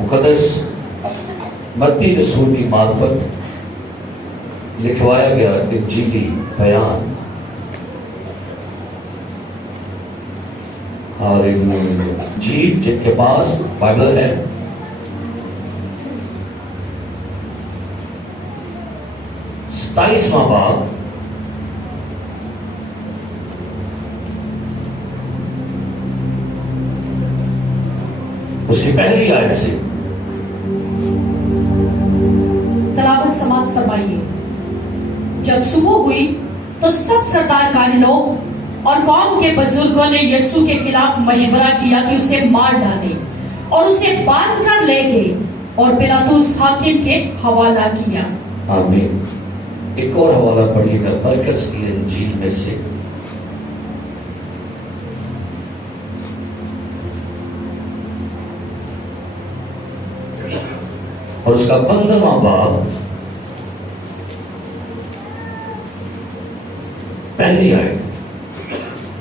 مقدس متی رسول کی معرفت لکھوایا گیا انجیلی بیان اور انجیل جن کے پاس بائبل ہے ستائیسواں باب اس کی پہلی آیت سے تلاوت سماعت فرمائیے۔ جب صبح ہوئی تو سب سردار کاہنوں اور قوم کے بزرگوں نے یسوع کے خلاف مشورہ کیا کہ اسے مار ڈالے اور اسے باندھ کر لے گئے اور پلاطس حاکم کے حوالہ کیا۔ آمین۔ ایک اور حوالہ پڑھیے گا مرکز کی انجیل میں سے اور اس کا 15واں باب پہلی آیت۔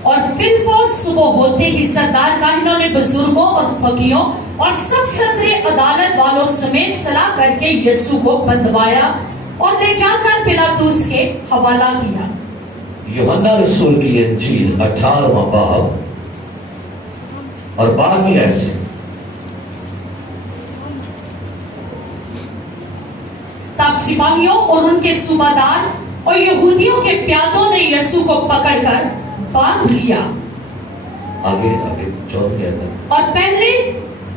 اور فی الفور صبح ہوتے ہی سردار کاہنوں نے بزرگوں اور فقیہوں اور سب صدر عدالت والوں سمیت صلاح کر کے یسوع کو بندھوایا اور لے جا کر پلاطس کے حوالہ کیا۔ یوحنا رسول کی انجیل 18واں باب اور 12ویں آیت سے تب سپاہیوں اور ان کے صوبادار اور یہودیوں کے پیادوں نے یسوع کو پکڑ کر باندھ لیا آگے 14ویں آیت۔ اور پہلے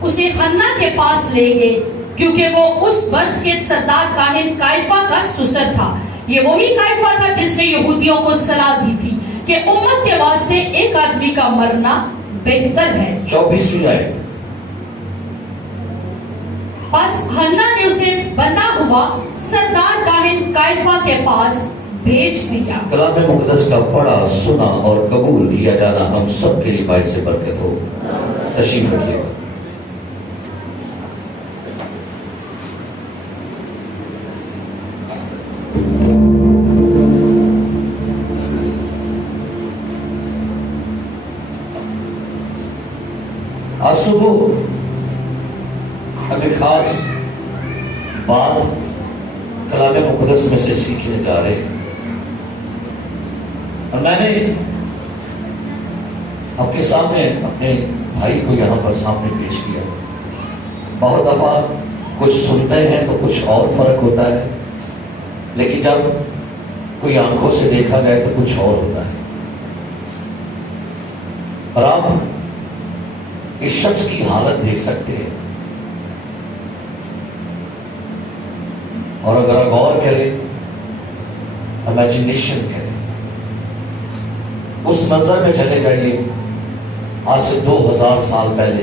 اسے حنا کے پاس لے گئے کیونکہ وہ اس برس کے سردار کاہن کائفہ کا سسر تھا۔ یہ وہی کائفہ تھا جس نے یہودیوں کو صلاح دی تھی کہ امت کے واسطے ایک آدمی کا مرنا بہتر ہے۔ 24ویں آیت۔ پس حنا نے اسے بندہ ہوا سردار کاہن کائفہ کے پاس بھیج دیا۔ کلام مقدس کا پڑھا سنا اور قبول کیا جانا ہم سب کے لیے باعث برکت ہو۔ تشریف رکھیے گا۔ آج صبح اگر خاص بات کلام مقدس میں سے سیکھنے جا رہے اور میں نے آپ کے سامنے اپنے بھائی کو یہاں پر سامنے پیش کیا۔ بہت دفعہ کچھ سنتے ہیں تو کچھ اور فرق ہوتا ہے، لیکن جب کوئی آنکھوں سے دیکھا جائے تو کچھ اور ہوتا ہے۔ اور آپ اس شخص کی حالت دیکھ سکتے ہیں، اور اگر غور کریں، امیجنیشن کریں، اس منظر میں چلے جائیے آج سے 2000 سال پہلے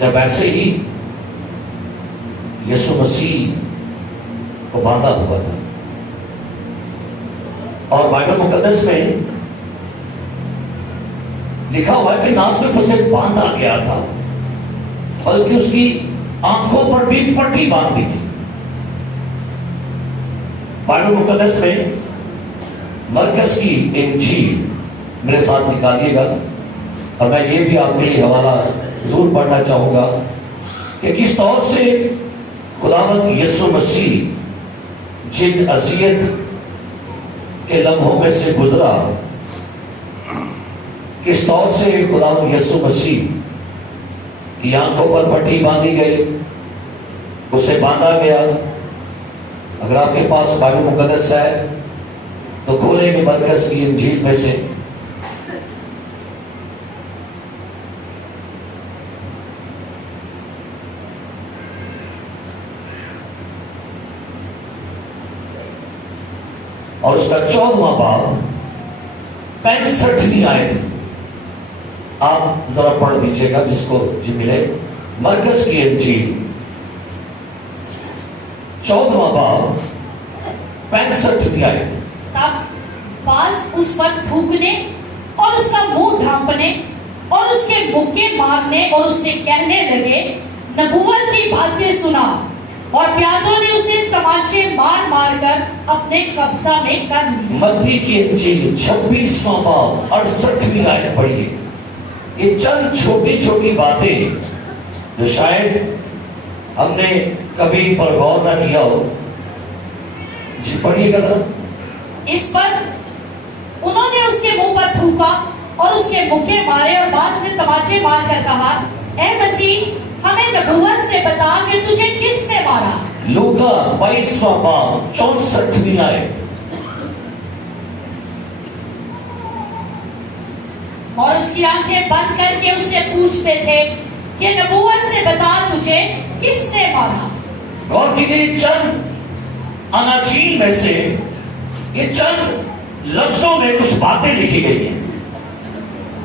جب ایسے ہی یسوع مسیح کو باندھا ہوا تھا، اور بائبل مقدس میں لکھا ہوا ہے کہ نہ صرف اسے باندھا گیا تھا بلکہ اس کی آنکھوں پر بھی پٹی باندھ دی تھی۔ بائبل مقدس میں مرکز کی انجیل میرے ساتھ نکالیے گا، اور میں یہ بھی آپ کے لیے حوالہ ضرور پڑھنا چاہوں گا کہ کس طور سے خداوند یسوع مسیح جن اذیت کے لمحوں میں سے گزرا، کس طور سے خداوند یسوع مسیح کی آنکھوں پر پٹی باندھی گئی، اسے باندھا گیا۔ اگر آپ کے پاس بائبل مقدس ہے تو کھولیں گے مرکز کی انجیل میں سے اور اس کا 14واں باب 65ویں آیت آپ ذرا پڑھ دیجیے گا جس کو جی ملے۔ مرکز کی انجیل 14واں باب 65ویں آیت۔ تب باز اس پر تھوکنے اور اس کا منہ ڈھانپنے اور اس کے مکے مارنے اور اس سے کہنے لگے، نبوت کی باتیں سنا، اور پیادوں نے اسے تمانچے مار مار کر اپنے قبضہ میں کر لیا۔ متی کی انجیل 26واں باب 68ویں آیت پڑھیے۔ یہ چند چھوٹی چھوٹی باتیں جو شاید ہم نے کبھی پر غور نہ کیا ہو. جی پڑھیے گا ذرا. اس پر انہوں نے اس کے منہ پر تھوکا اور اس کے مکے مارے اور بعض نے تماچے مار کر کہا اے مسیح ہمیں نبوت سے بتا کہ تجھے کس نے مارا. لوکا 22واں باب 64ویں آیت. اور اس کی آنکھیں بند کر کے اس سے پوچھتے تھے کہ نبوت سے بتا تجھے کس نے مارا. غور کیجیے چند اناجیل میں سے یہ چند لفظوں میں کچھ باتیں لکھی گئی ہیں.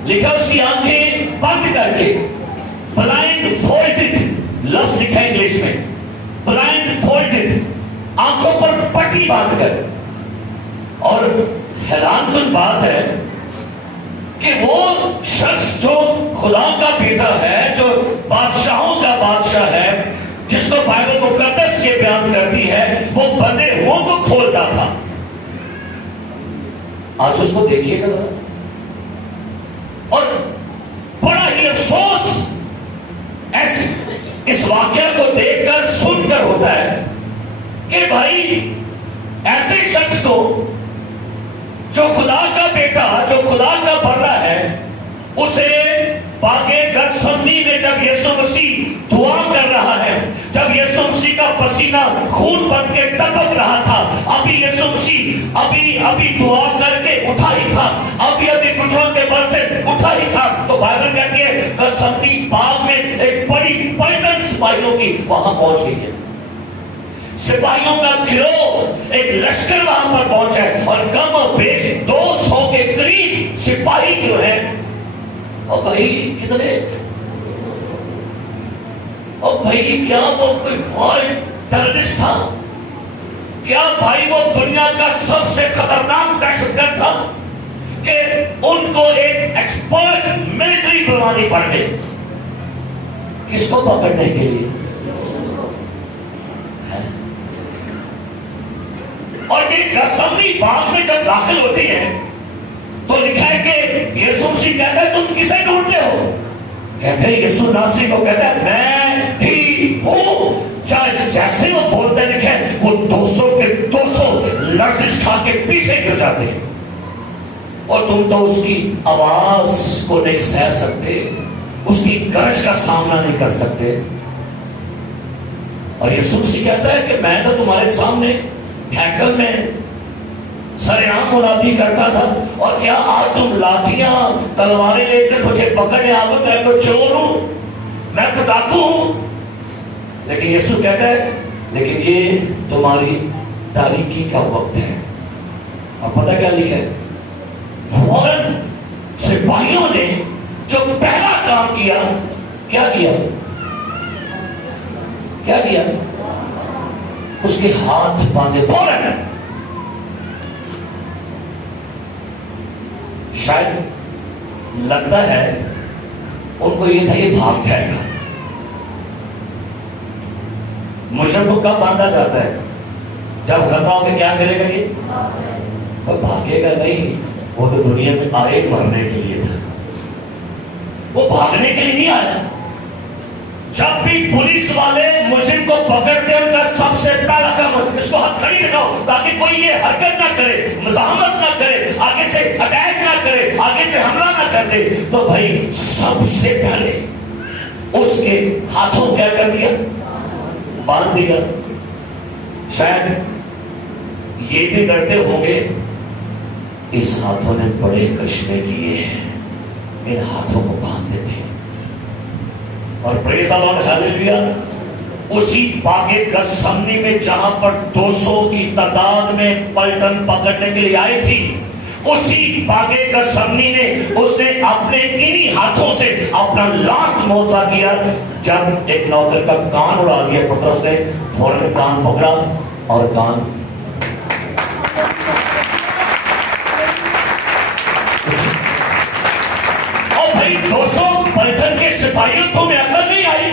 لکھا اس کی آنکھیں بند کر کے, بلائنڈ فولڈڈ لفظ لکھا ہے انگلش میں, بلائنڈ فولڈڈ, آنکھوں پر پٹی باندھ کر. اور حیران کن بات ہے کہ وہ شخص جو خدا کا بیٹا ہے, جو بادشاہوں کا بادشاہ ہے, جس کو بائبل مقدس یہ بیان کرتی ہے, وہ بندے ہوں کو کھولتا تھا. آج اس کو دیکھیے گا اور بڑا ہی افسوس اس واقعہ کو دیکھ کر سن کر ہوتا ہے کہ بھائی ایسے شخص کو جو خدا کا بیٹا, جو خدا کا بڑا ہے, اسے باغ گتسمنی میں جب یسوع مسیح دعا کر رہا ہے, جب یسوع مسیح کا پسینہ خون بن کے ٹپک رہا تھا, ابھی یسوع مسیح ابھی دعا کر کے اٹھا ہی تھا, ابھی گھٹنوں کے بل سے اٹھا ہی تھا, تو بائبل کہتی ہے گتسمنی باغ میں ایک بڑی پلٹن سپاہیوں کی وہاں پہنچ گئی ہے. سپاہیوں کا گروہ, ایک لشکر وہاں پر پہنچا ہے, اور کم و بیش 200 کے قریب سپاہی جو ہیں, اور بھائی کتنے, اور بھائی کیا وہ کوئی ورلڈ ٹیررسٹ تھا؟ کیا بھائی وہ دنیا کا سب سے خطرناک دہشت گرد تھا کہ ان کو ایک ایکسپرٹ ملٹری بنوانی پڑ گئی کس کو پکڑنے کے لیے؟ اور یہ گتسمنی باغ میں جب داخل ہوتی ہے تو لکھا ہے کہ یسوع مسیح کہتا ہے تم کسے ڈھونڈتے ہو؟ کہتے ہیں یسوع ناصری کو, کہتا ہے میں ہی ہوں. جیسے وہ بولتے لکھے وہ 200 کے 200 لرزش کھا کے پیچھے گر جاتے ہیں, اور تم تو اس کی آواز کو نہیں سہ سکتے, اس کی گرج کا سامنا نہیں کر سکتے. اور یسوع مسیح کہتا ہے کہ میں تو تمہارے سامنے ہیکل میں سر عام منادی کرتا تھا, اور کیا آج تم لاٹھیاں تلواریں لے کر مجھے پکڑنے آ گئے؟ میں تو چور ہوں, میں تو ڈاکو ہوں. لیکن یسوع کہتا ہے لیکن یہ تمہاری تاریکی کا وقت ہے. اب پتہ کیا لکھا ہے؟ فوراً سپاہیوں نے جو پہلا کام کیا, کیا کیا؟ کیا کیا؟ اس کے ہاتھ باندھے فوراً. شاید لگتا ہے ان کو یہ تھا یہ بھاگ جائے گا. مجرم کو کب باندھا جاتا ہے؟ جب خطرہ ہو کے کیا کرے گا, یہ بھاگے گا نہیں. وہ تو دنیا میں آئے مرنے کے لیے تھا, وہ بھاگنے کے لیے نہیں آیا. جب بھی پولیس والے مجرم کو پکڑتے ہیں ان کا سب سے پہلا کام اس کو ہاتھ کھڑی رکھاؤ تاکہ کوئی یہ حرکت نہ کرے, مزاحمت نہ کرے, آگے سے اٹیک نہ کرے, آگے سے حملہ نہ کر دے. تو بھائی سب سے پہلے اس کے ہاتھوں کیا کر دیا؟ باندھ دیا. شاید یہ بھی ڈرتے ہوں گے اس ہاتھوں نے بڑے کرشمے کیے ہیں, ان ہاتھوں کو باندھ دیتے ہیں. اور پریز دی لارڈ, ہیلیلویا. اسی باغ گتسمنی میں جہاں پر 200 کی تعداد میں پلٹن پکڑنے کے لیے آئی تھی, اسی باغ گتسمنی نے اس نے اپنے انہی ہاتھوں سے اپنا لاسٹ معجزہ کیا. جب ایک نوکر کا کان اڑا دیا, پترس نے فوراً کان پکڑا اور کان اور بھائی 200 پلٹن کے سپاہیوں تمہیں عقل نہیں آئی؟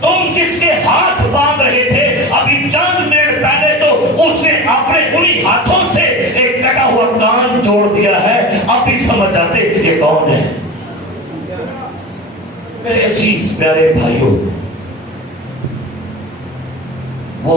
تم جس کے ہاتھ باندھ رہے تھے ابھی چند منٹ پہلے تو اس نے اپنے انہی ہاتھوں سے ایک کٹا ہوا کان جوڑ دیا ہے. اب بھی سمجھ جاتے یہ کون ہے. میرے عزیز پیارے بھائیوں, وہ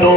2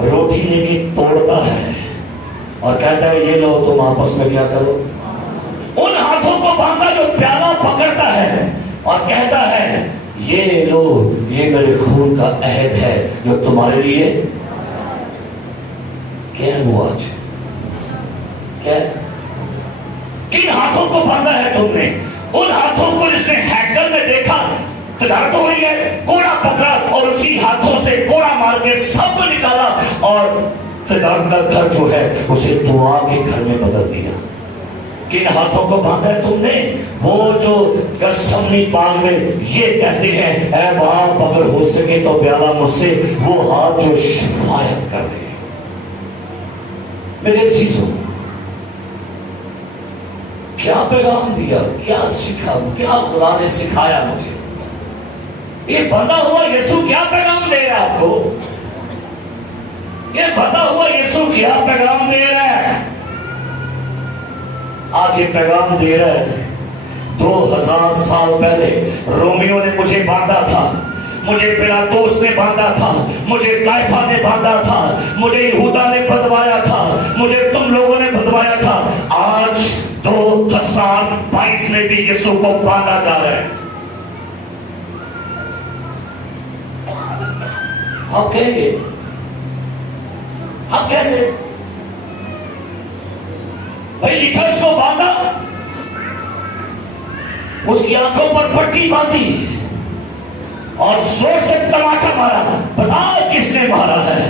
روٹی لے کے توڑتا ہے اور کہتا ہے یہ لو تم آپس میں کیا کرو. ان ہاتھوں کو باندھا جو پیالہ پکڑتا ہے اور کہتا ہے یہ لو یہ میرے خون کا عہد ہے جو تمہارے لیے. کیا ہے وہ آج؟ کیا ہے؟ کن ہاتھوں کو باندھا ہے تم نے؟ ان ہاتھوں کو جس نے ہیکل میں دیکھا تجارت ہو رہی ہے، کوڑا پکڑا اور اسی ہاتھوں سے کوڑا مار کے سب کو نکالا اور تجارت کا گھر جو ہے اسے دعا کے گھر میں بدل دیا. کن ہاتھوں کو باندھا ہے تم نے؟ وہ جو گثسمنی باغ میں یہ کہتے ہیں اے باپ اگر ہو سکے تو پیالہ مجھ سے، وہ ہاتھ جو شفایت کر رہے ہیں. میرے عزیزوں، کیا پیغام دیا، کیا سکھا، کیا خدا نے سکھایا مجھے؟ یہ بندہ ہوا یسوع کیا پیغام دے رہا ہے آپ کو؟ یہ بندہ ہوا یسوع کیا پیغام دے رہا ہے؟ آج یہ پیغام دے رہا ہے 2000 سال پہلے رومیوں نے مجھے باندھا تھا، مجھے پیلاطوس نے باندھا تھا، مجھے قیافہ نے باندھا تھا، مجھے یہودا نے بدوایا تھا، مجھے تم لوگوں نے بدوایا تھا. آج 2022 میں بھی یسوع کو باندھا جا رہا ہے. آپ کہیں گے آپ کیسے؟ بھائی لکھا اس کو باندھا، اس کی آنکھوں پر پٹی باندھی اور زور سے تماچا مارا. بتا کس نے مارا ہے؟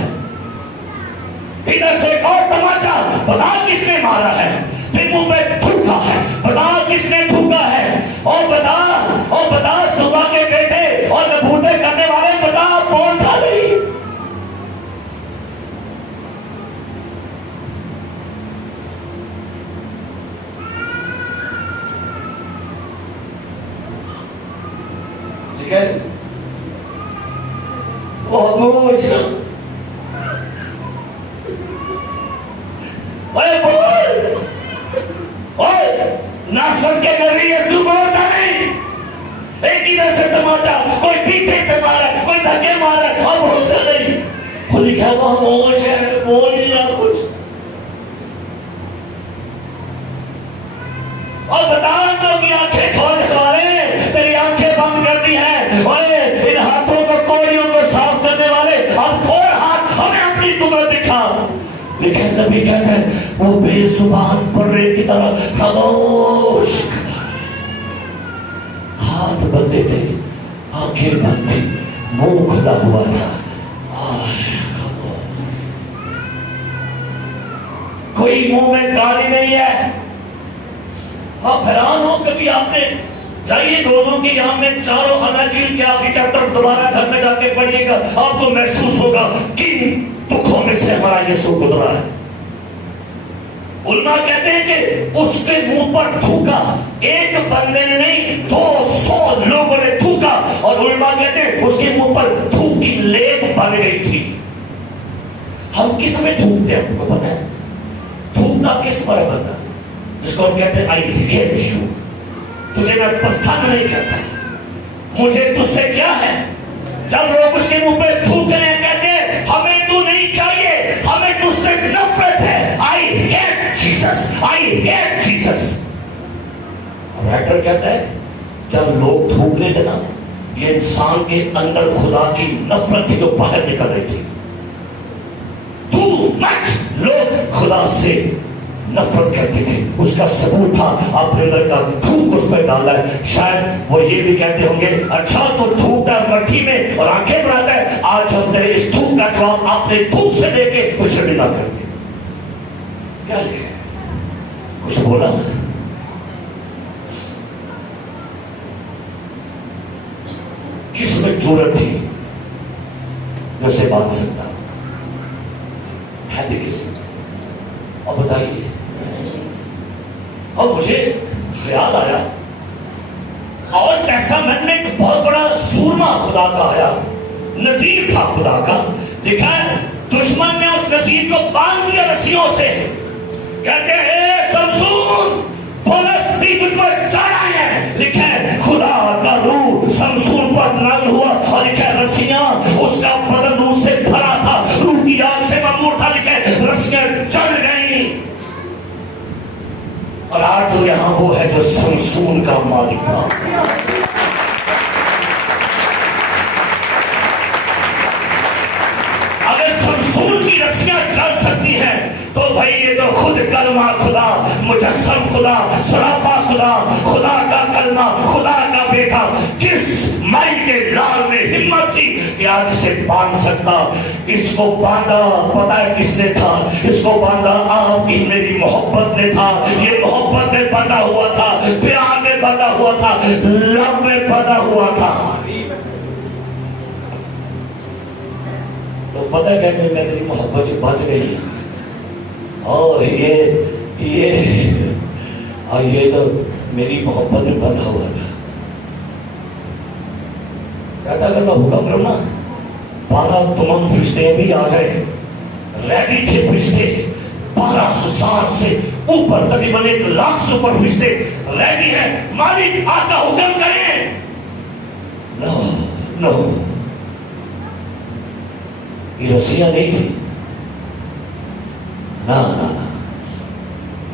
ادھر سے ایک اور تماچا، بتا کس نے مارا ہے؟ پھر منہ پہ تھوکا ہے، بتا کس نے تھوکا ہے؟ اور بتا صبح کے بیٹے اور نبوتے کرنے والے، بتا کون تھا؟ نہیں خاموش نہ سن کے نبی یسوع بولتا نہیں. ایک ادھر سے تماچا، کوئی پیچھے سے مارا، کوئی دھکے مارا اور بولتا نہیں. وہ لکھا وہ خاموش ہے، بول ہی نہ کچھ. اور بتا دو کہ آنکھیں کھولنے والے تیری آنکھیں بند کرتی ہیں، اور ان ہاتھوں کو کوڑیوں کو صاف کرنے والے اب کھول ہاتھ، ہمیں اپنی قدرت دکھا. لیکن نبی کہتے ہیں وہ بے زبان پرے کی طرح خاموش، ہاتھ بندے تھے، آنکھیں بند تھی، منہ کھلا ہوا تھا. کوئی منہ میں گالی نہیں ہے. آپ حیران ہو، کبھی آپ نے جائیے روزوں کی یہاں میں چاروں اناجیل کے آخری چیپٹر دوبارہ گھر میں جا کے پڑھیے گا، آپ کو محسوس ہوگا کن دکھوں میں سے ہمارا یسوع گزرا ہے. علماء کہتے ہیں کہ اس کے منہ پر تھوکا ایک بندے نے نہیں، 200 لوگوں نے تھوکا. اور علماء کہتے ہیں اس کے منہ پر تھوک کی لیپ بن گئی تھی. ہم کس میں تھوکتے ہیں آپ کو پتا ہے؟ تھوکتا کس پر ہے بندہ؟ جس کو ہم کہتے ہیں آئی ہیٹ یو، تجھے میں پسند نہیں کرتا، مجھے تجھ سے کیا ہے. جب لوگ اس کے منہ پہ تھوک رہے ہیں کہتے ہیں ہمیں تو نہیں چاہیے، ہمیں تجھ سے نفرت ہے. I hate Jesus, I hate Jesus. Writer کہتا ہے جب لوگ تھوک رہے تھے نا، یہ انسان کے اندر خدا کی نفرت تھی جو باہر نکل رہی تھی. ٹو مچ لوگ خدا سے نفرت کرتے تھے. اس کا ثبوت تھا اپنے اندر کا تھوک اس پہ ڈالا ہے. شاید وہ یہ بھی کہتے ہوں گے اچھا تو تھوکتا ہے مٹھی میں اور آنکھیں بناتا ہے، آج ہم تیرے اس تھوک کا جواب اپنے تھوک سے دے کے کچھ ملا کر دیں. کیا لکھا ہے؟ کچھ بولا؟ کس میں جرأت تھی جو اسے باندھ سکتا ہے؟ کسی اور بتائیے. اور مجھے خیال آیا اور ٹیسٹامنٹ میں ایک بہت بڑا سورما خدا کا آیا، نذیر تھا خدا کا. لکھا ہے دشمن نے اس نذیر کو باندھ دیا رسیوں سے، کہتے ہیں اے سمسون فلسطین تجھ پر چڑھا ہے. لکھا ہے خدا کا روح سمسون پر نازل ہوا اور لکھا ہے رسیاں، اس کا بدن روح سے بھرا تھا، روح کی آگ سے یہاں وہ ہے جو سمسون کا مالک تھا. اگر سمسون کی رسیاں چل سکتی ہیں تو بھائی یہ تو خود کلمہ خدا، مجسم خدا، سراپا خدا، خدا کا کلمہ، خدا کا بیٹا، کس مائی کے لال میں ہمت تھی کہ آج اسے باندھ سکتا. اس کو باندھا پتہ ہے کس نے تھا؟ اس کو باندھا آپ کی میری محبت نے تھا. یہ محبت میں بندھا ہوا تھا، پیار میں بندھا ہوا تھا، لو میں بندھا ہوا تھا. تو پتہ ہے کہ میں تیری محبت سے بچ گئی اور یہ تو میری محبت میں بندھا ہوا تھا. کہتا اگر میں حکم کروں نا 12 تمام فرشتے بھی آ جائیں. ریڈی تھے فرشتے 12,000 سے اوپر، تقریباً 1,00,000 سے اوپر فرشتے ریڈی ہیں. مالک آقا حکم کریں. نو یہ رسیاں نہیں تھی، نا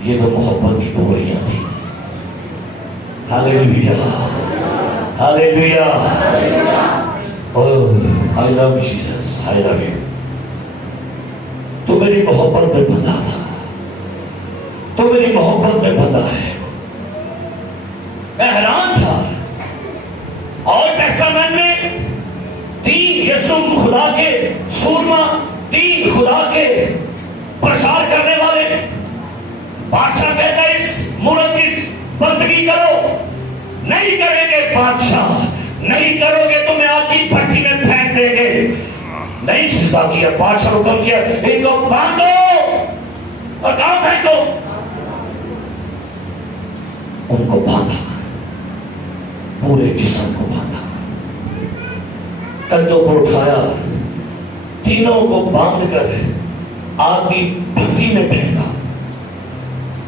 یہ تو محبت کی ڈوریاں تھی. ہاللیلویا ہاللیلویا. I love you Jesus, I love you. تو میری محبت میں بندھا تھا، تو میری محبت میں بندھا ہے. میں حیران تھا. اور ٹیسٹامنٹ میں 3 یسوع خدا کے سورما، 3 خدا کے پرچار کرنے والے. بادشاہ کہتا ہے اس مورت کی بندگی کرو. نہیں کریں گے بادشاہ، نہیں کرو گے تو میں آپ کی بھٹی میں پھینک دیں گے. نہیں سزا کیا. بادشاہ حکم کیا ان کو باندھو اور کہاں پھینکو. ان کو باندھا، پورے جسم کو باندھا، کندھوں پر اٹھایا، تینوں کو باندھ کر آگ کی بھٹی میں پھینکا.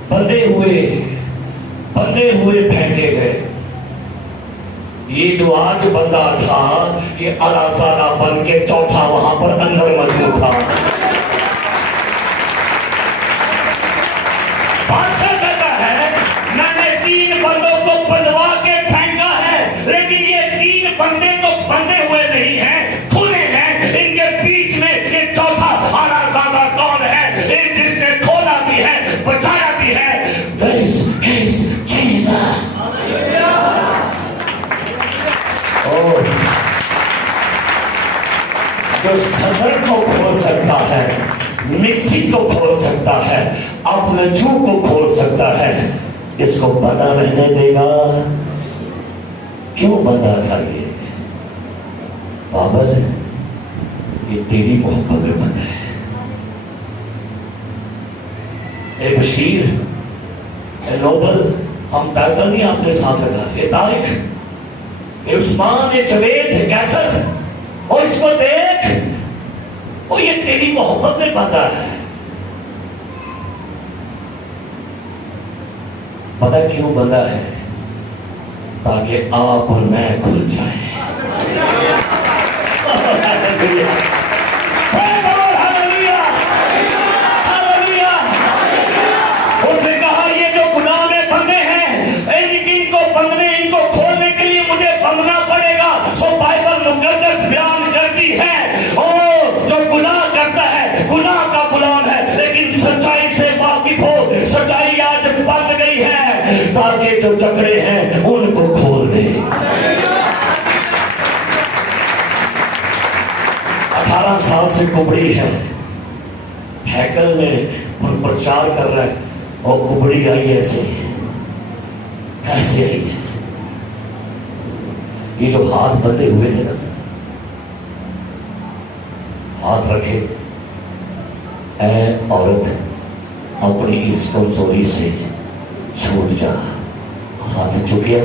بندھے ہوئے پھینکے گئے. یہ جو آج بندہ تھا یہ الازادہ بن کے چوتھا وہاں پر اندر موجود تھا. بادشاہ کہتا ہے میں نے 3 بندوں کو بندھوا کے پھینکا ہے، لیکن یہ 3 بندے تو بندھے ہوئے نہیں ہیں، کھلے ہیں. ان کے بیچ میں یہ چوتھا الازادہ کون ہے؟ ایک جس نے کھولا بھی ہے، بچایا بھی ہے. This is Jesus. جو صدر کو کھول سکتا ہے، مسی کو کھول سکتا ہے، اپنے جو کو کھول سکتا ہے، اس کو بندہ رہنے دے گا؟ کیوں بندہ تھا یہ؟ بابر یہ تیری محبت میں بندہ ہے. اے بشیر، اے نوبل، ہم ٹائٹل نہیں اپنے ساتھ لگا. اے طارق، اے عثمان، اے جوید، اے کیسر، اور اس کو دیکھ، وہ یہ تیری محبت میں بندھا ہے. پتہ کیوں بندھا ہے؟ تاکہ آپ اور میں کھل جائیں. اس نے کہا یہ جو گناہ میں بندھے ہیں، ان کو بندھنے، ان کو کھولنے کے لیے مجھے بندھنا پڑے گا. سو بائبل مقدس بیان کرتی ہے اور جو گناہ کرتا ہے گناہ کا غلام ہے، لیکن سچائی سے واقف ہو. سچائی آج بند گئی ہے تاکہ جو جکڑے ہیں ان کو کھول دے. 18 سال سے کبڑی ہے، ہیکل میں پرچار کر رہا ہے اور کبڑی آئی ایسے آئی ہے. یہ جو ہاتھ بندھے ہوئے تھے نا، ہاتھ رکھے، اے عورت اپنی اس کمزوری سے چھوٹ جا. ہاتھ چکیا،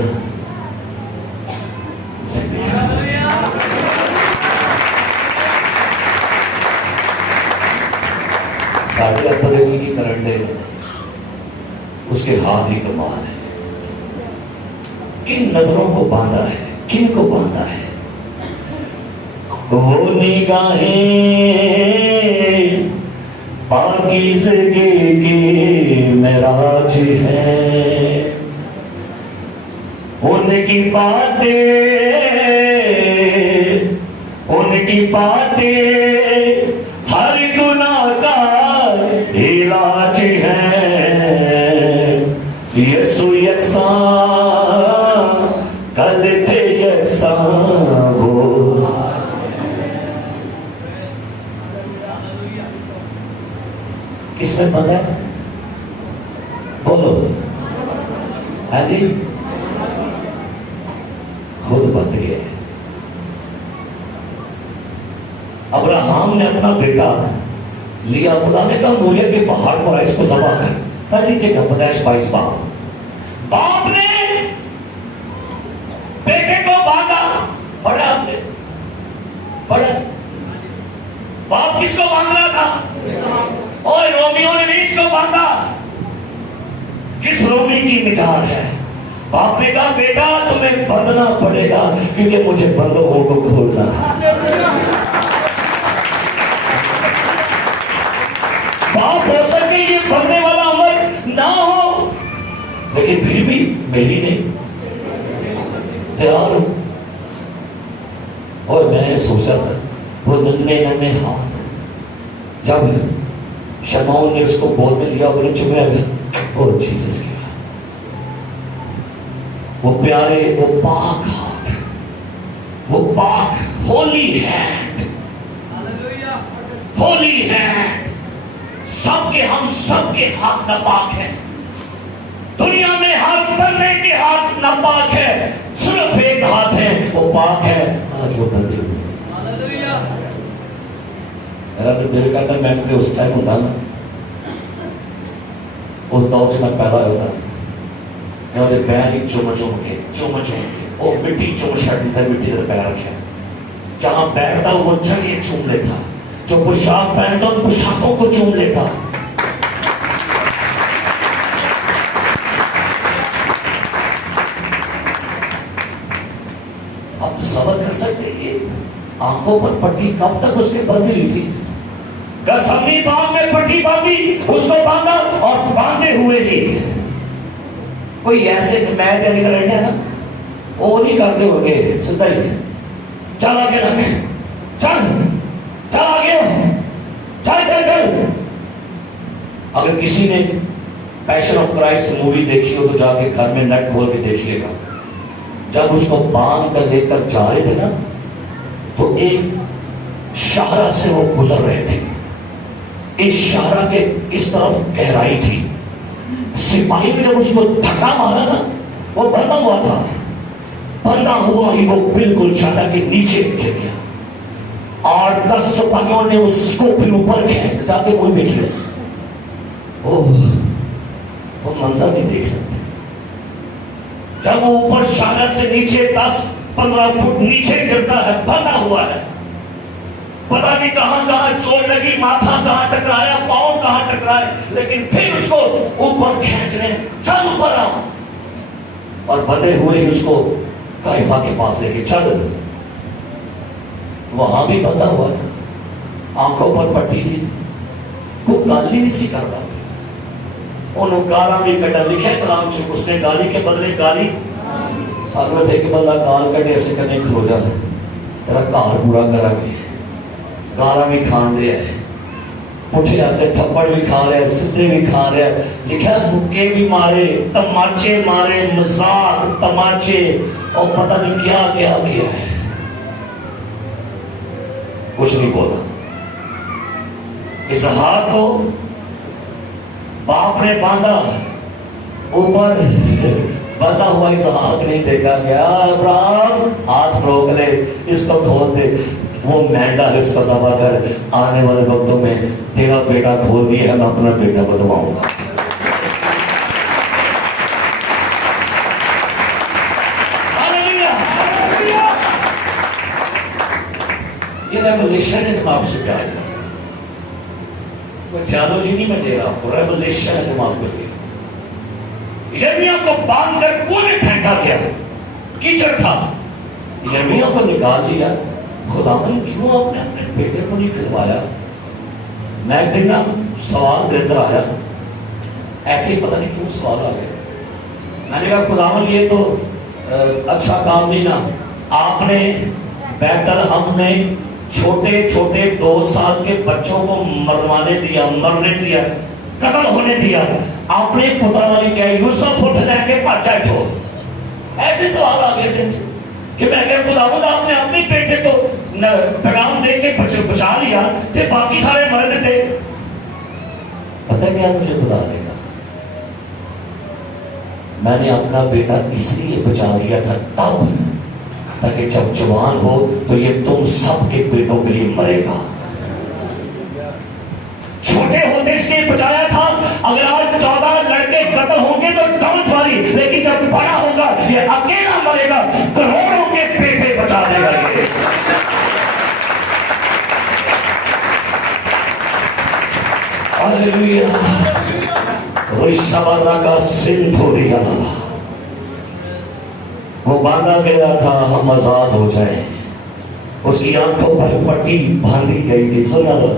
ساڑھے اپنے کی کرنڈے، اس کے ہاتھ ہی کمال ہے. کن نظروں کو باندھا ہے، کن کو باندھا ہے؟ وہ نگاہیں پاکیزگی کی معراج ہے. کی باتیں ہر گناہ کا علاج ہے، یسوع یکساں کل تھے یکساں ہو۔ کس میں پتہ ہے؟ بولو ہاں جی، خود بت گئے۔ ابراہم نے اپنا بیٹا لیا، خدا نے کہا مولے کے پہاڑ پر اس کو ذبح کر۔ پڑھ لیجیے گا پیدائش 22 باپ نے بیٹے کو باندھا۔ پڑھا آپ نے؟ پڑھا؟ باپ کس کو باندھ رہا تھا؟ اور رومیوں نے بھی اس کو باندھا۔ کس رومی کی مثال ہے؟ باپ نے کہا بیٹا تمہیں بندھنا پڑے گا کیونکہ مجھے بندوں کو کھولنا ہے۔ باپ ہو سکے یہ بندھنے والا عمل نہ ہو، لیکن پھر بھی میری نہیں تیار ہوں۔ اور میں سوچا تھا وہ ننھے ننھے ہاتھ، جب شمعون نے اس کو گود میں لیا اور چومیا گیا، اور جیسس کیا وہ پیارے، وہ پاک ہاتھ، وہ پاک ہولی ہینڈ، ہولی ہینڈ۔ سب کے ہم سب کے ہاتھ ناپاک ہیں، دنیا میں ہر بندے کے ہاتھ ناپاک ہے، صرف ایک ہاتھ ہے وہ پاک ہے۔ آج وہ بندے ہوئے میرا تو دل کرتا ہے میں اس ٹائم ہوتا نا، اس دور سے میں پیدا ہوتا میں پیر ہی چوم کے وہ مٹی چوم شرٹ مٹی کا پیر رکھا، جہاں بیٹھتا وہ جگہ چوم لیتا، جو پوشاک پہنتا ان پوشاکوں کو چوم لیتا۔ اب صبر کر سکتے ہیں، آنکھوں پر پٹی کب تک اس کے بندھی ہوئی تھی؟ گسمنی باغ میں پٹی باندھی، اس کو باندھا اور باندھے ہوئے ہی کوئی ایسے میں تیاری کر رہے ہیں نا، وہ نہیں کرتے ہو گے سدھا ہی چل آگے لگے، چل آگے، چل۔ اگر کسی نے پیشن آف کرائسٹ مووی دیکھی ہو تو جا کے گھر میں نیٹ کھول کے دیکھیے گا، جب اس کو باندھ کر لے کر جا رہے تھے نا تو ایک شاہراہ سے وہ گزر رہے تھے، اس شاہراہ کے اس طرف گہرائی تھی، سپاہی نے جب اس کو دھکا مارا نا، وہ بندھا ہوا تھا، بندھا ہوا ہی وہ بالکل شاہراہ کے نیچے گر گیا، 8-10 سپاہیوں نے اس کو پھر اوپر کھینچ جا کے کوئی دیکھے، وہ منظر نہیں دیکھ سکتے۔ جب وہ اوپر شاہراہ سے نیچے 10-15 فٹ نیچے گرتا ہے، بندھا ہوا ہے، پتہ نہیں کہاں کہاں چوٹ لگی، ماتھا کہاں ٹکرایا، پاؤں کہاں ٹکرائے، لیکن پھر اس کو اوپر کھینچ رہے ہیں، چل اوپر آ، اور بندھے ہوئے ہی اس کو قیافہ کے پاس لے کے چل۔ وہاں بھی بندھا ہوا تھا، آنکھوں پر پٹی تھی، وہ گالی نہیں سی کرتا، انہوں گالا بھی کٹا، لکھے کلام سے اس نے گالی کے بدلے گالی، سالوت ہے کہ بندہ گال کٹے ایسے کرنے کھلو جا تیرا کار پورا کرا کے، گالا بھی کھان دیا ہے، اٹھے آتے تھپڑ بھی کھا رہے، سدھے بھی کھا رہے، لکھا مکے بھی مارے، تماچے مارے، مذاق تماچے، اور پتہ نہیں کیا کیا کیا ہے، کچھ نہیں بولا۔ اسحاق کو باپ نے باندھا، اوپر بندھا ہوا اسحاق نہیں دیکھا گیا، ابراہیم ہاتھ روک لے، اس کو کھول دے، وہ مہنگا ہے، اس کا ذبح کر، آنے والے وقتوں میں تیرا بیٹا کھول دیا ہے، میں اپنا بیٹا کو دباؤں گا۔ یہ ریولیشن ہے دماغ سے کیا ہے، کوئی تھیالوجی نہیں میں دے رہا ہوں، ریولیشن ہے دماغ میں دے رہا۔ یرمیہ کو باندھ کر کنویں میں پھینکا گیا، کیچڑ تھا، یرمیہ کو نکال دیا، خداوند کیوں آپ نے اپنے بیٹے کو نہیں کھلوایا؟ میں ایک دن سوال دے کر آیا، ایسے ہی پتہ نہیں کیوں سوال آ گیا، میں نے کہا خداوند یہ تو اچھا کام نہیں نا، آپ نے بیت الحم میں چھوٹے چھوٹے 2 سال کے بچوں کو مرنے دیا، قتل ہونے دیا، آپ نے پتراواری کیا یوسف اٹھ لے کے بچہ چھوڑ. ایسے سوال آگے سے کہ میں اگر خداوند آپ نے اپنے بیٹے کو پیغام دے کے بچا لیا تو باقی سارے مر دیتے. پتہ کیا مجھے خدا دے گا، میں نے اپنا بیٹا اس لیے بچا لیا تھا تب تاکہ جب جوان ہو تو یہ تم سب کے بیٹوں کے لیے مرے گا. چھوٹے ہوتے اس لیے بچایا تھا، اگر آج 14 لڑکے قتل ہوں گے تو ڈونٹ وری، لیکن جب بڑا ہوگا یہ اکیلا مرے گا، کروڑوں کے بیٹے بچا دے گا. ہاللیلویا. رشتہ کا سن تھوڑی وہ باندھا گیا تھا ہم آزاد ہو جائیں. اس کی آنکھوں پر پٹی باندھی گئی تھی. سنا تھا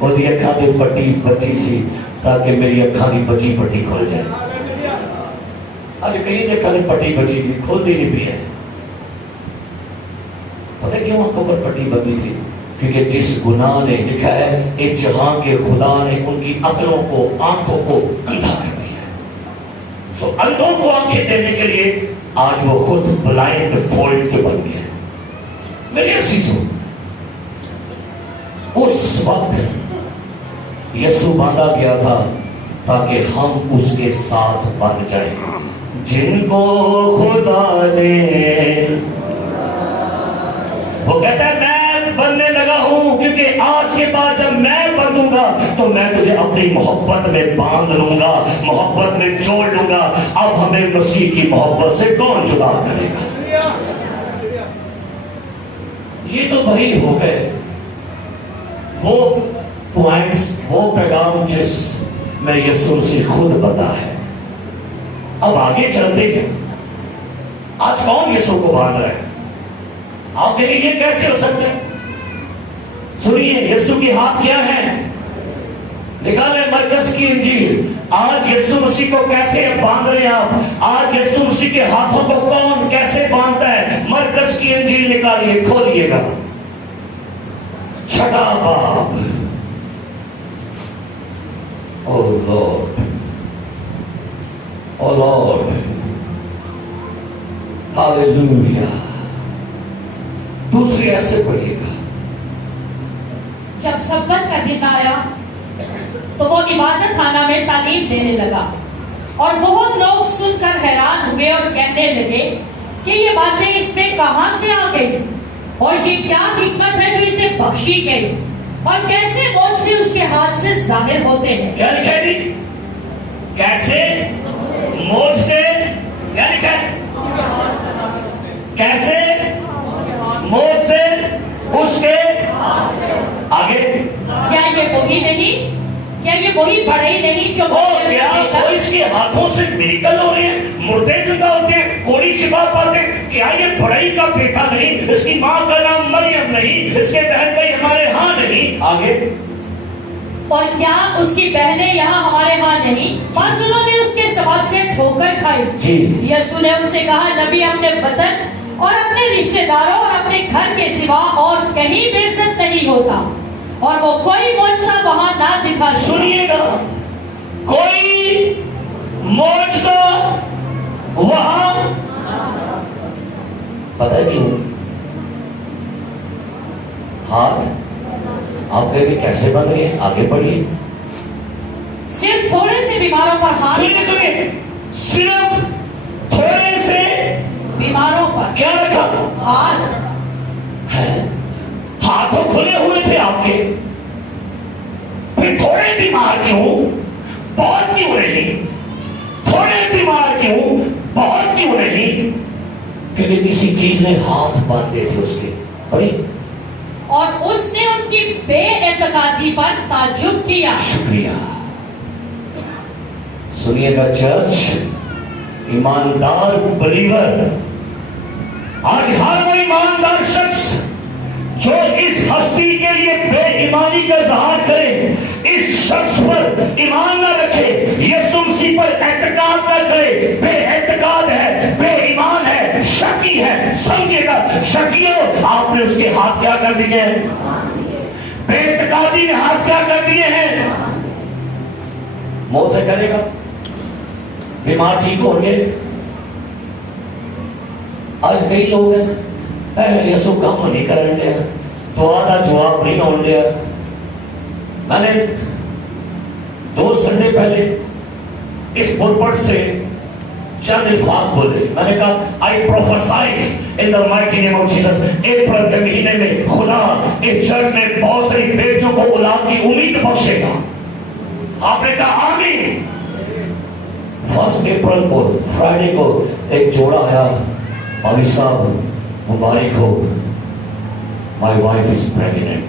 وہ دی اکھاں دی پٹی بچی سی تاکہ میری اکھاں دی بچی پٹی کھل جائے. آج کہیں دی اکھاں دی پٹی بچی تھی، کھلتی نہیں پی ہے. پتہ کیوں آنکھوں پر پٹی بندھی تھی؟ کیونکہ جس گناہ نے لکھا ہے اس جہاں کے خدا نے ان کی عقلوں کو، آنکھوں کو اندھا کر دیا. سو اندھوں کو آنکھیں دینے کے لیے آج وہ خود بلائنڈ فولڈ کے بن گئے. میرے عزیزوں، اس وقت یسوع باندھا گیا تھا تاکہ ہم اس کے ساتھ بن جائیں. جن کو خدا نے، وہ کہتا ہے میں بننے لگا ہوں کیونکہ آج کے بعد جب میں بندوں گا تو میں تجھے اپنی محبت میں باندھ لوں گا، محبت میں جوڑ لوں گا. اب ہمیں مسیح کی محبت سے کون جدا کرے گا؟ یہ تو وہی ہو گئے وہ پوائنٹس، وہ پیغام جس میں یسوع سے خود بتا ہے. اب آگے چلتے ہیں. آج کون یسوع کو باندھ رہا ہے؟ آپ کے لیے یہ کیسے ہو سکتا ہے؟ سنیے یسوع کے ہاتھ کیا ہے. نکالے مرکز کی انجیل. آج یسوع مسیح کو کیسے باندھ رہے ہیں آپ؟ آج یسوع مسیح کے ہاتھوں کو کون کیسے باندھتا ہے؟ مرکز کی انجیل نکالیے، کھولیے گا. 6 باب. او لارڈ، او لارڈ، ہاللیلویا. دوسری ایسے پڑھیے گا. جب سبت کا دن آیا تو وہ عبادت خانہ میں تعلیم دینے لگا، اور بہت لوگ سن کر حیران ہوئے اور کہنے لگے کہ یہ باتیں اس میں کہاں سے آ گئی، اور یہ کیا حکمت ہے جو اسے بخشی گئی، اور کیسے موت سے اس کے ہاتھ سے ظاہر ہوتے ہیں. کیا لکھا ہے جی؟ کیسے موت سے، کیا لکھا ہے؟ کیسے موت سے اس کے آگے. کیا یہ وہی نہیں؟ کیا یہ وہی بڑے نہیں جو اس کے ہاتھوں سے میریکل ہو رہے ہیں، مردے زندہ ہوتے ہیں، کوڑی شفا پاتے ہیں؟ کیا یہ بڑائی کا بیٹا نہیں؟ اس کی ماں کا نام مریم نہیں؟ اس کے بہن بھائی ہمارے ہاں نہیں؟ آگے. اور کیا اس کی بہنیں یہاں ہمارے ہاں نہیں؟ بس انہوں نے اس کے ثواب سے ٹھوکر کھائی. یسوع نے ان سے کہا نبی اپنے وطن اور اپنے رشتہ داروں اور اپنے گھر کے سوا اور کہیں بے عزت نہیں ہوتا، اور وہ کوئی معجزہ وہاں نہ دکھا. سنیے گا، کوئی معجزہ وہاں. پتہ کیوں؟ ہاتھ آپ کے بھی کیسے بن گئے؟ آگے بڑھیے. صرف تھوڑے سے بیماروں پر ہاتھ. سنیے، صرف تھوڑے سے بیماروں پر کیا رکھا؟ ہاتھ ہے. ہاتھوں کھلے ہوئے تھے آپ کے، پھر تھوڑے بیمار کیوں؟ بہت کیوں نہیں؟ تھوڑے بیمار کیوں؟ بہت کیوں نہیں؟ کیونکہ کسی چیز نے ہاتھ باندھے تھے اس کے. اور اس نے ان کی بے اعتقادی پر تعجب کیا. شکریہ. سنیے گا چرچ، ایماندار بلیور، آج ہر وہ ایماندار شخص جو اس ہستی کے لیے بے ایمانی کا اظہار کرے، اس شخص پر ایمان نہ رکھے، یسوع مسیح پر اعتقاد نہ کرے، بے اعتقاد ہے، بے ایمان ہے، شکیوں آپ نے اس کے ہاتھ کیا کر دیے ہیں؟ بے اعتقادی نے ہاتھ کیا کر دیے ہیں؟ موت سے کرے گا، بیمار ٹھیک ہو گئے. آج کئی لوگ ہیں یسو کام نہیں کریں گے، دعا کا جواب نہیں ہو گیا. میں نے 2 سنڈے پہلے اس پلپٹ سے چند الفاظ بولے. میں نے کہا I prophesy in the mighty name of Jesus, اپریل کے مہینے میں خدا اس چرچ میں بہت ساری بیٹیوں کو اولاد کی امید بخشے گا. آپ نے کہا آمین. 1 اپریل کو فرائیڈے کو ایک جوڑا آیا، مولوی صاحب مبارک ہو، مائی وائف از پریگننٹ.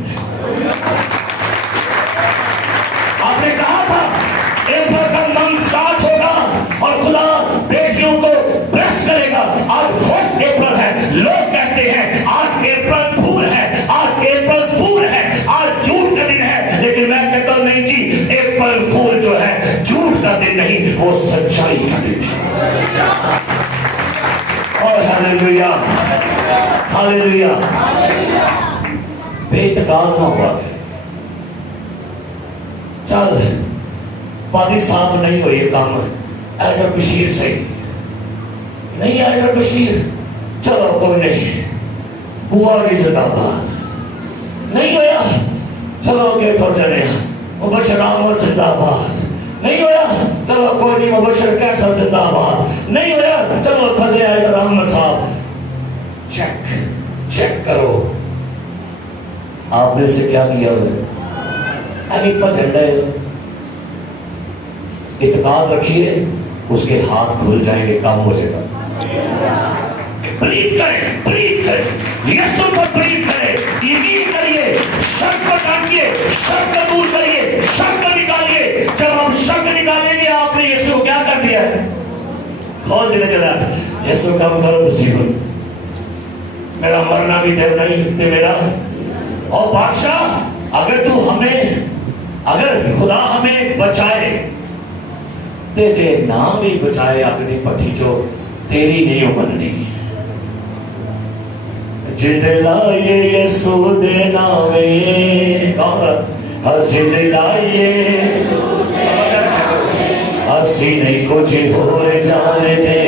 آپ نے کہا تھا اپریل کا منتھ اسٹارٹ ہوگا اور خدا بیٹیوں کو بلیس کرے گا. آج 1 اپریل ہے، لوگ کہتے ہیں آج اپریل پھول ہے، آج اپریل پھول ہے، آج جھوٹ کا دن ہے. لیکن میں کہتا ہوں نہیں جی، اپریل پھول جو ہے جھوٹ کا دن نہیں، وہ سچائی کا دن ہے. اور ہاللیلویا ہاللیلویا. بے اعتقاد نہ ہوا چل پادری صاحب نہیں ہو یہ کام، ایڈر بشیر سے نہیں، ایڈر بشیر چلو کوئی نہیں، بوا کی زندہ باد نہیں ہویا، چلو گیٹ ہو جانے مبشر عامر زندہ باد نہیں ہویا، چلو کوئی نہیں مبشر کیسا زندہ باد نہیں ہویا، چلو تھلے ایڈر احمد صاحب چیک کرو. آپ نے سے کیا کیا ہوئے ایپا جھنڈا ہے. اعتقاد رکھیے اس کے ہاتھ کھل جائیں گے، کام ہو جائے گا. بلیو کریں یسوع پر بلیو کریں، یقین کریے، شک کو کاٹیے، شک کو دور کریے، شک کو نکالیے. جب ہم شک نکالیں گے آپ نے یسوع کیا کر دیا ہے؟ بہت دن چلا یسوع کام کرو تو سیکھو، میرا مرنا بھی دیر نہیں تے میرا. اور بادشاہ اگر خدا ہمیں بچائے تے جے نام بھی بچائے اپنی پٹھی جو تیری نہیں بننی. جد لائیے یسوع دے نامے جد لائیے اسی نہیں کچھ ہو جانے دے،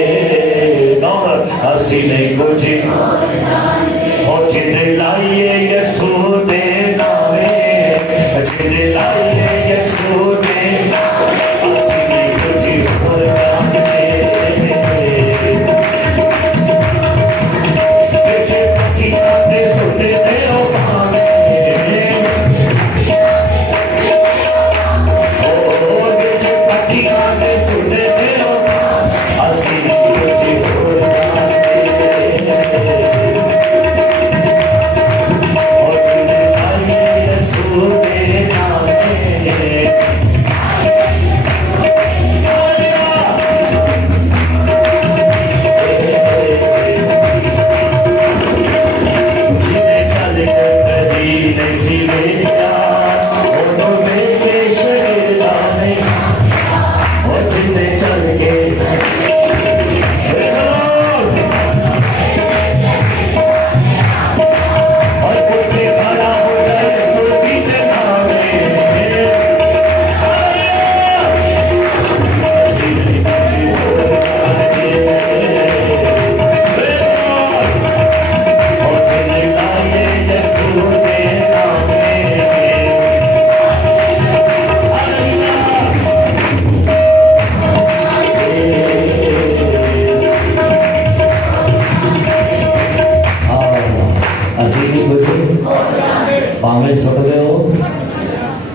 اسی نہیں کچھ اور جد لائیے یسوع دے نامے، جد لائیے یسوع دے اسی نہیں کچھ ہو جانے دے.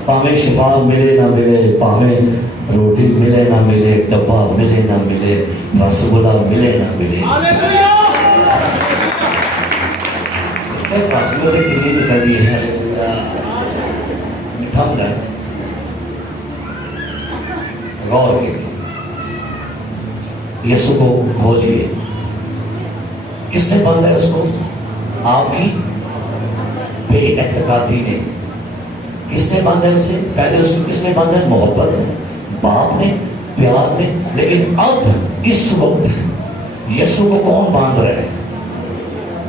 پاویں شفا ملے نہ ملے، پاویں روٹی ملے نہ ملے، ڈبہ ملے نہ ملے، رس گلا ملے نہ ملے. رس گلے کتنی نکلی ہے تھم جائے غور کی. یسوع کو کھولیے. کس نے باندھا ہے اس کو؟ آپ کی بے اعتقادی نے. کس نے باندھا ہے اسے؟ پہلے اس کو کس نے باندھا ہے؟ محبت نے، باپ نے، پیار نے. لیکن اب اس وقت یسوع کو کون باندھ رہا ہے؟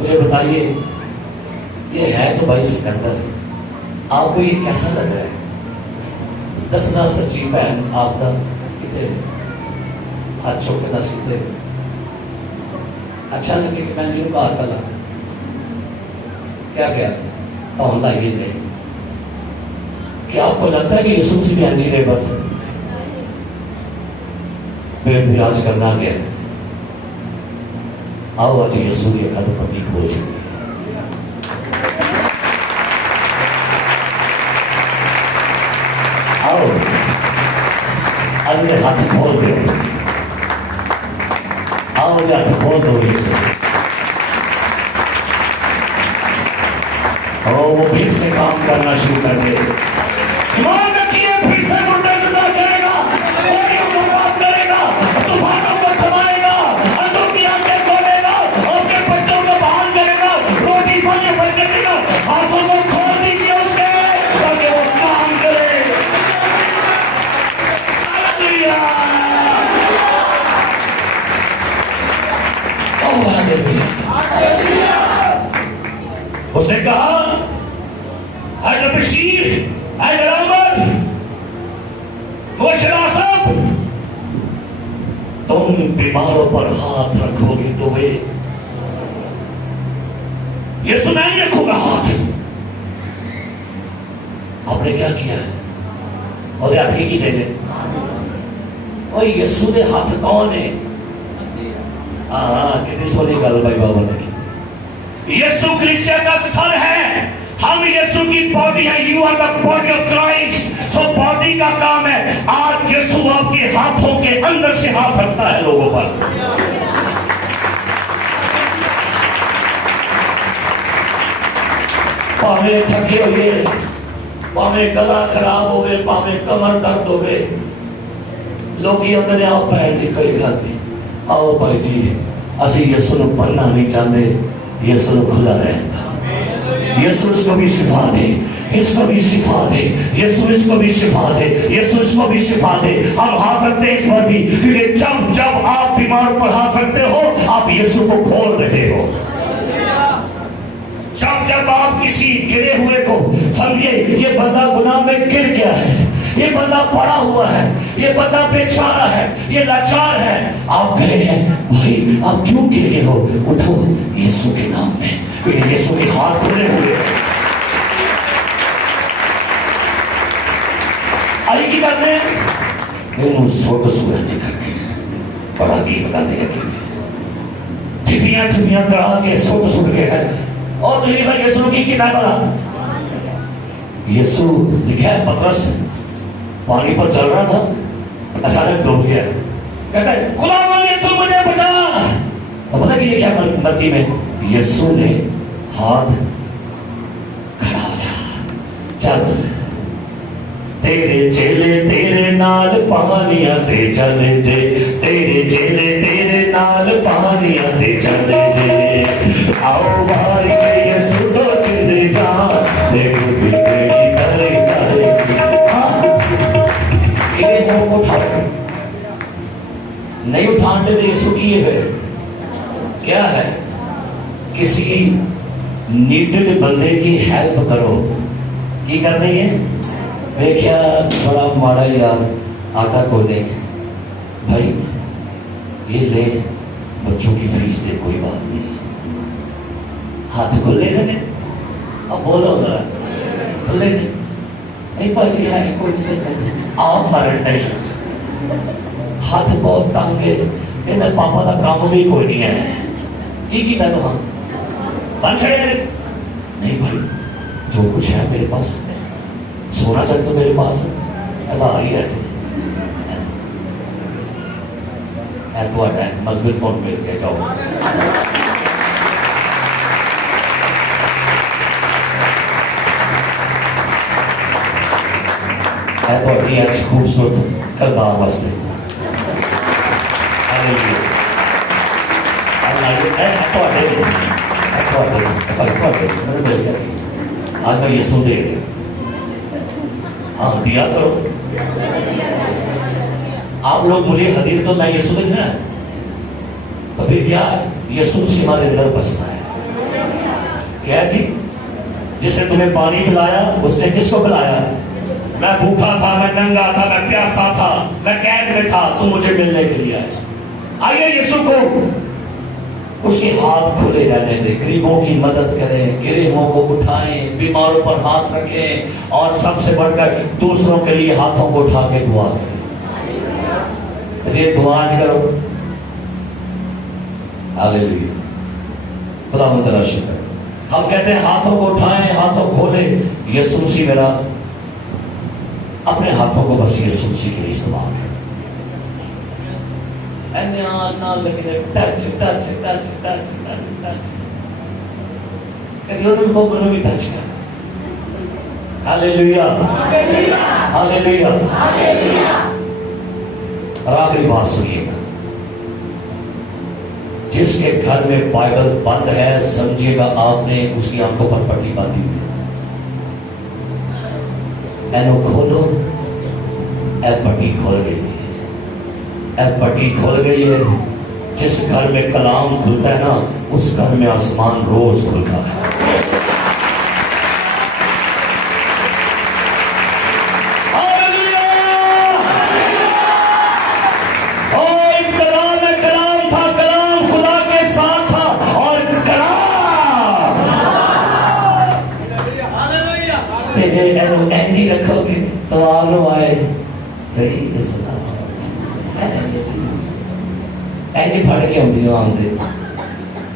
مجھے بتائیے یہ ہے تو بھائی سکندر، آپ کو یہ کیسا لگ رہا ہے؟ دسنا سچی بہن آپ کا کتنے ہاتھ چھوڑ کے دس کتنے اچھا لگے کہ میں جنہوں کا ہاتھ پلا کیا پاؤں لائیے نہیں؟ کیا آپ کو لگتا ہے کہ یسوع سے بہن جی نے بس پیٹ براج کرنا گیا؟ آؤ آج یسوع یہ قدم پتی کھول سکتے آؤ اگلے ہاتھ کھول دو، آؤ اگلے ہاتھ کھول دو یسوع، وہ پھر سے کام کرنا شروع کر دے۔ ایمان رکھیے پھر سے مردے زندہ کرے گا، کوڑیوں کو پاک کرے گا، طوفانوں کو تھمائے گا، اندھوں کی آنکھیں کھولے گا، اور کے بچوں کو بحال کرے گا، روٹی پانی بن دے گا۔ ہاتھوں کو کھول دیجیے اس کے تاکہ وہ کام کرے۔ Hallelujah, hallelujah. اس نے کہا حضرت بشیر، حضرت عمر، مشراست، تم بیماروں پر ہاتھ رکھو گے تو وہ یہ سنائی رکھو گا ہاتھ۔ آپ نے کیا کیا ہے؟ اور ہاتھ کی دے دے اور یسوع نے ہاتھ کون ہے؟ کتنی سونی گل بھائی بابا نے کی۔ یسوع کلیسیا کا سر ہے، ہم یسوع کی باڈی ہیں۔ You are the body of Christ. So body کا کام ہے آج یسوع آپ کے ہاتھوں کے اندر سے ہاتھ رکھتا ہے لوگوں پر۔ پاویں تھکے ہوئے، پاویں گلا خراب ہوئے، پاویں کمر درد ہوئے، لوگ یہ اندر آؤ پہ جی کوئی گل نہیں، آؤ بھائی جی اسی یسوع نو پڑھنا نہیں چاہتے، یسوع کھلا رہتا، یسوع اس کو بھی شفا دے، اس کو بھی شفا دے، یسوع اس کو بھی شفا دے، یسوع اس کو بھی شفا دے۔ ہم ہاتھ رکھتے ہیں اس پر بھی، کیونکہ جب آپ بیمار پر ہاتھ رکھتے ہو آپ یسوع کو کھول رہے ہو۔ جب آپ کسی گرے ہوئے کو سمجھے یہ بندہ گناہ میں گر گیا ہے، یہ بندہ پڑا ہوا ہے، یہ بندہ بیچارہ ہے، یہ لاچار ہے، آپ کہے ہیں بھائی آپ کیوں گرے ہو؟ اٹھو یسوع کے نام میں، کیونکہ یسوع کے ہاتھ کھلے ہوئے ہیں۔ آئی کی کرنے انہوں سوٹو سورج کر کے بڑا کی بتا دے گا ٹھپیاں کرا کے سوٹو سور کے ہے۔ اور تو یہ بھائی یسوع کی کتاب بڑا یسوع لکھا ہے پترس پانی پر چل رہا تھا، اچانک ڈوب گیا، کہتا ہے خداوند یسوع مجھے بچا۔ تو پتہ کہ یہ کیا متی میں یسوع نے ہاتھ کھڑا ہو جا، چل تیرے چیلے تیرے نال پانیاں تے چلے دے، تیرے چیلے تیرے نال پانیاں تے چلے دے، آؤ بھائی یسوع تو چلے جا دیکھو بگڑی کرے کرے۔ یہ وہ اٹھا نہیں اٹھان دے یسوع کی یہ ہے کیا ہے؟ کسی نیڈڈ بندے کی ہیلپ کرو، کی کرنی ہے؟ دیکھیا بڑا ماڑا یار آتا کو لے بھائی یہ لے بچوں کی فیس دے، کوئی بات نہیں، ہاتھ کھلے گا اب بولو ذرا کھلے گا نہیں بھائی ہے کوئی نہیں سکتا آپ مرن نہیں، ہاتھ بہت تنگ ہے، یہ پاپا کا کام بھی کوئی نہیں ہے، یہ کیا تو ہم بن چھڑے نہیں بھائی جو کچھ ہے میرے پاس سونا جب تو میرے پاس ہزار ہی ایسے مذہب کون مل کے جاؤ خوبصورت کردار واسطے آج میں یسوع دے ہاں دیا کرو، آپ لوگ مجھے حدیث تو میں یسوع دیکھنا ہے، تو پھر کیا یسوع سے ہمارے اندر بسنا ہے۔ کیا جی؟ جس نے تمہیں پانی پلایا اس نے کس کو پلایا؟ میں بھوکا تھا، میں ننگا تھا، میں پیاسا تھا، میں قید میں تھا، تم مجھے ملنے کے لیے آئے۔ آئیے یسوع کو اس کے ہاتھ کھلے رہنے دیں، غریبوں کی مدد کریں، گرے ہووں کو اٹھائیں، بیماروں پر ہاتھ رکھیں، اور سب سے بڑھ کر دوسروں کے لیے ہاتھوں کو اٹھا کے دعا کریں۔ یہ دعا نہیں کرو، ہاللیلویا، خدا مندرہ شکر۔ ہم کہتے ہیں ہاتھوں کو اٹھائیں، ہاتھوں کھولیں، یسوع مسیح میرا، اپنے ہاتھوں کو بس یسوع مسیح کے لیے استعمال کریں۔ نہ لگے touch touch touch touch touch touch, ان کو بنو بھی ٹچ کر۔ ہاللیلویا ہاللیلویا۔ اور آخری بات سنیے گا، جس کے گھر میں بائبل بند ہے سمجھیے گا آپ نے اس کی آنکھوں پر پٹی باندھی ہوئی ہے۔ اینو کھولو، اے پٹی کھول گئی ہے، اے پٹی کھول گئی ہے۔ جس گھر میں کلام کھلتا ہے نا اس گھر میں آسمان روز کھلتا ہے۔ اینجی رکھو گے تو آلو آئے اینجی پھڑ کے ہوں دیو آم دے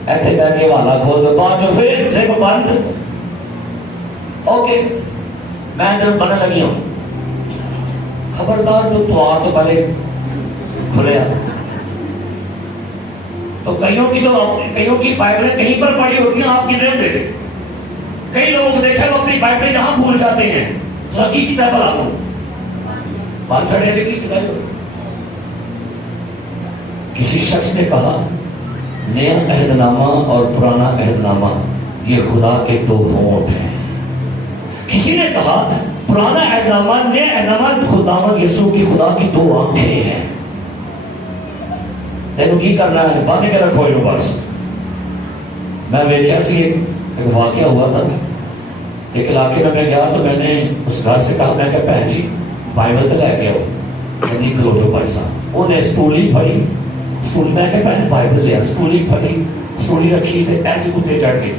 ایتھے بہ کے والا کھول دو، بعد جو پھر زپ بند۔ اوکے میں جب بننے لگی ہوں، خبردار تو آ تو پہلے کھلے آ تو کئیوں کی بائبلیں کہیں پر پڑی ہوتی ہیں، آپ کدھر دے کئی لوگوں کو دیکھا وہ اپنی بائبلیں جہاں بھول جاتے ہیں، سکی کتاب بنا دو بات چھڑے کی کتاب۔ کسی شخص نے کہا نیا عہد نامہ اور پرانا عہد نامہ یہ خدا کے دو ہونٹ ہیں۔ کسی نے کہا پرانا عہد نامہ نیا عہد نامہ خداوند یسوع کی خدا کی دو آنکھیں ہیں۔ تینوں کی کرنا ہے باندھ کے رکھو یہ بس۔ میں دیکھا سی ایک واقعہ ہوا تھا، ایک علاقے میں گیا تو میں نے اس گھر سے کہا، میں کہا بہن جی بائبل تو لے کے آؤ، نہیں کھلو جو بھائی صاحب۔ انہیں سٹولی پڑھی، سٹول میں کہا بہن بائبل لیا، سٹولی پڑھی، سٹولی رکھی تے اینج کتے چڑھ کے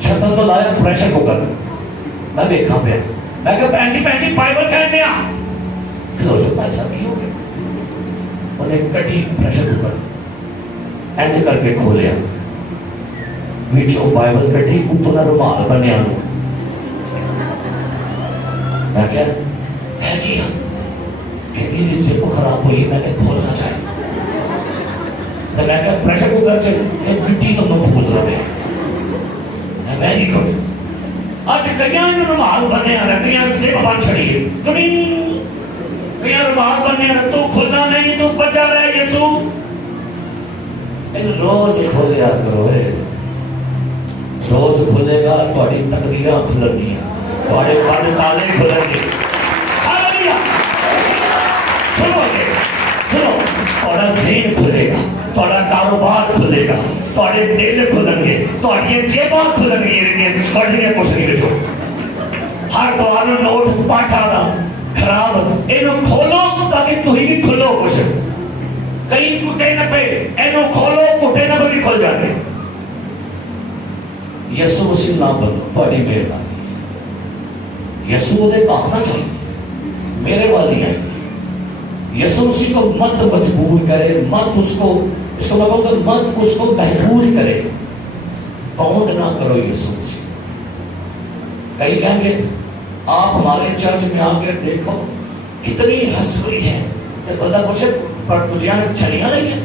چھتن تو لایا پریشر کوکر میں دیکھا پہ، میں کہا بہن جی بائبل کہنے آ کھلو جو بھائی صاحب کی ہو گئے۔ انہیں کٹی پریشر کوکر اینج کر کے کھولیا، بیچو بائبل کٹی اتنا رومال بنیا نو میں کیا ہے کیا کہ یہ زپ خراب ہوئی، میں نے کھولنا چاہیے تو میں کہا پریشر کوکر سے ایک مٹی تو محفوظ رہے میں ویری گڈ۔ آج کئیاں رومال بنیا کئیاں زپ بن چھڑیے، کئیاں رومال بنیا تو کھلنا نہیں، تو بچا رہے یسوع۔ ان روز کھولیا کرو، روز کھلے گا تھوڑی تقدیراں کھلن گیاں، تھوڑے بند تالے کھلن گے۔ ہاللیلویا، سنو تھوڑا ذہن کھلے گا، تھوڑا کاروبار کھلے گا، تھوڑے دل کھلن گے، تھوڑی جیباں کھلن گے، تھوڑی کچھ نہیں بچو۔ ہر دوارو نوٹ پاٹھا دا خراب اینو کھولو تاکہ تھی بھی کھلو کچھ، کئی کٹے نہ پہ اینو کھولو کٹے نہ پہ بھی کھل جاتے۔ یسوع مسیح نہ بنو، بڑی مہربانی، یسوع دے کہنا چاہیے میرے والی ہے۔ یسوع مسیح کو مت مجبور کرے، مت اس کو مت اس کو محبور کرے، باؤنڈ نہ کرو یسوع مسیح۔ کئی کہیں گے آپ ہمارے چرچ میں آ کے دیکھو کتنی ہسوئی ہے، بندہ پوچھے پر تجھے چھلیاں نہیں ہیں،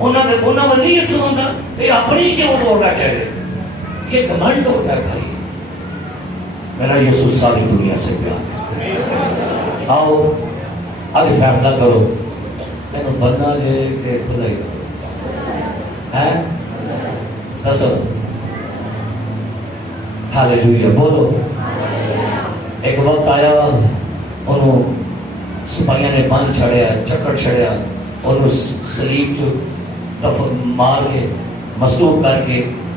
انہوں نے نہیں یسوع ہوتا، یہ اپنی کیوں بول رہا کہہ رہے، یہ گھمنڈ ہوتا ہے بھائی۔ میرا یسوع ساری دنیا سے پیار ہے۔ آؤ آگے فیصلہ کرو، تینوں بننا جے کہ کھلے گا ہے دسو۔ ہاللیلویا بولو۔ ایک وقت آیا انہوں سپاہیاں نے بند چھڑیا، چکر چھڑیا، اور اس سلیب جو مار کے مصلوب کر کے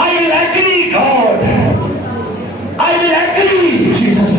I will agree God, I will agree Jesus।